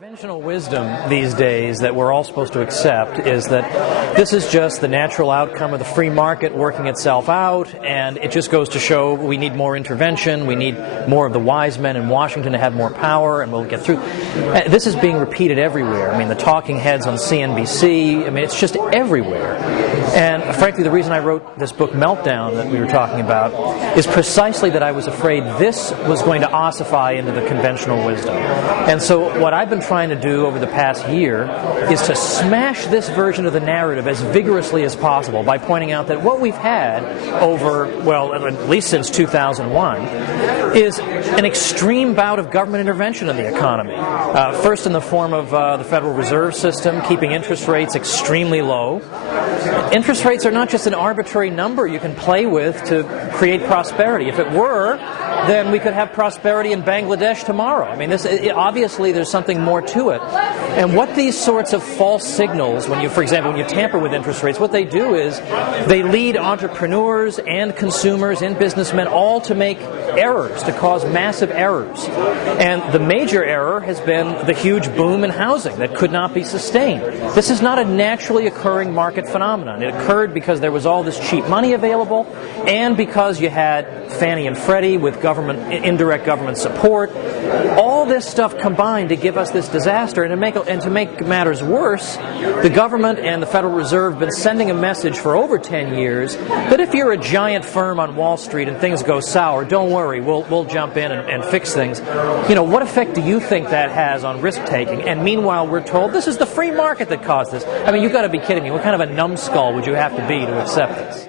Conventional wisdom these days that we're all supposed to accept is that this is just the natural outcome of the free market working itself out, and it just goes to show we need more intervention, we need more of the wise men in Washington to have more power, and we'll get through. This is being repeated everywhere. I mean, the talking heads on CNBC, I mean, it's just everywhere. And frankly, the reason I wrote this book, Meltdown, that we were talking about, is precisely that I was afraid this was going to ossify into the conventional wisdom. And so what I've been trying to do over the past year is to smash this version of the narrative as vigorously as possible by pointing out that what we've had over, well, at least since 2001, is an extreme bout of government intervention in the economy. First in the form of the Federal Reserve System, keeping interest rates extremely low. Interest rates are not just an arbitrary number you can play with to create prosperity. If it were, then we could have prosperity in Bangladesh tomorrow. I mean, obviously there's something more to it. And what these sorts of false signals, for example, when you tamper with interest rates, what they do is they lead entrepreneurs and consumers and businessmen all to make errors, to cause massive errors. And the major error has been the huge boom in housing that could not be sustained. This is not a naturally occurring market phenomenon. It occurred because there was all this cheap money available, and because you had Fannie and Freddie with indirect government support. All this stuff combined to give us this disaster, and to make matters worse, the government and the Federal Reserve have been sending a message for over 10 years that if you're a giant firm on Wall Street and things go sour, don't worry, we'll jump in and fix things. You know, what effect do you think that has on risk-taking? And meanwhile, we're told this is the free market that caused this. I mean, you've got to be kidding me. What kind of a numbskull would you have to be to accept this?